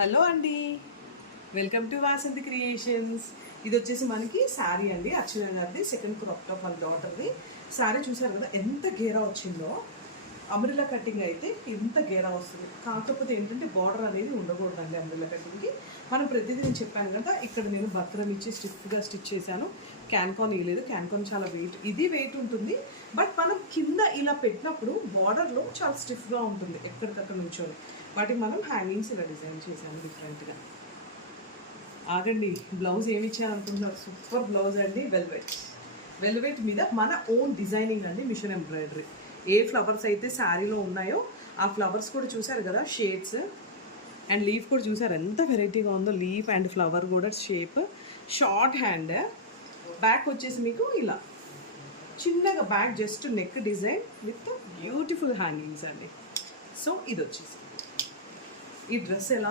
Hello అండి, welcome to Vasanthi creations. ఇది వచ్చేసి మనకి శారీ అండి, అర్చన గారిది సెకండ్ క్రాప్ టాప్ వాళ్ళ డాటర్ది శారీ. చూసారు కదా ఎంత గేరా వచ్చిందో. అమ్రిల్లా కటింగ్ అయితే ఎంత గేరా వస్తుంది. కాకపోతే ఏంటంటే బార్డర్ అనేది ఉండకూడదండి అమ్రిల్లా కటింగ్కి. మనం ప్రతిదీ నేను చెప్పాను కదా, ఇక్కడ నేను బక్రం ఇచ్చి స్టిఫ్గా స్టిచ్ చేశాను. క్యాన్కాన్ ఇవ్వలేదు, క్యాన్కాన్ చాలా వెయిట్, ఇది వెయిట్ ఉంటుంది. బట్ మనం కింద ఇలా పెట్టినప్పుడు బార్డర్లో చాలా స్టిఫ్గా ఉంటుంది ఎక్కడికక్కడ నుంచొని. వాటికి మనం హ్యాంగింగ్స్ ఇలా డిజైన్ చేశాను డిఫరెంట్గా. ఆగండి, బ్లౌజ్ ఏమి ఇచ్చారనుకుంటున్నారు? సూపర్ బ్లౌజ్ అండి, వెల్వెట్ మీద మన ఓన్ డిజైనింగ్ అండి, మిషన్ ఎంబ్రాయిడరీ. ఏ ఫ్లవర్స్ అయితే శారీలో ఉన్నాయో ఆ ఫ్లవర్స్ కూడా చూసారు కదా, షేడ్స్ అండ్ లీఫ్ కూడా చూసారు ఎంత వెరైటీగా ఉందో. లీఫ్ అండ్ ఫ్లవర్ కూడా షేప్. షార్ట్ హ్యాండ్, బ్యాక్ వచ్చేసి మీకు ఇలా చిన్నగా back just neck design with beautiful hangings అండి. సో ఇది వచ్చేసి ఈ డ్రెస్ ఎలా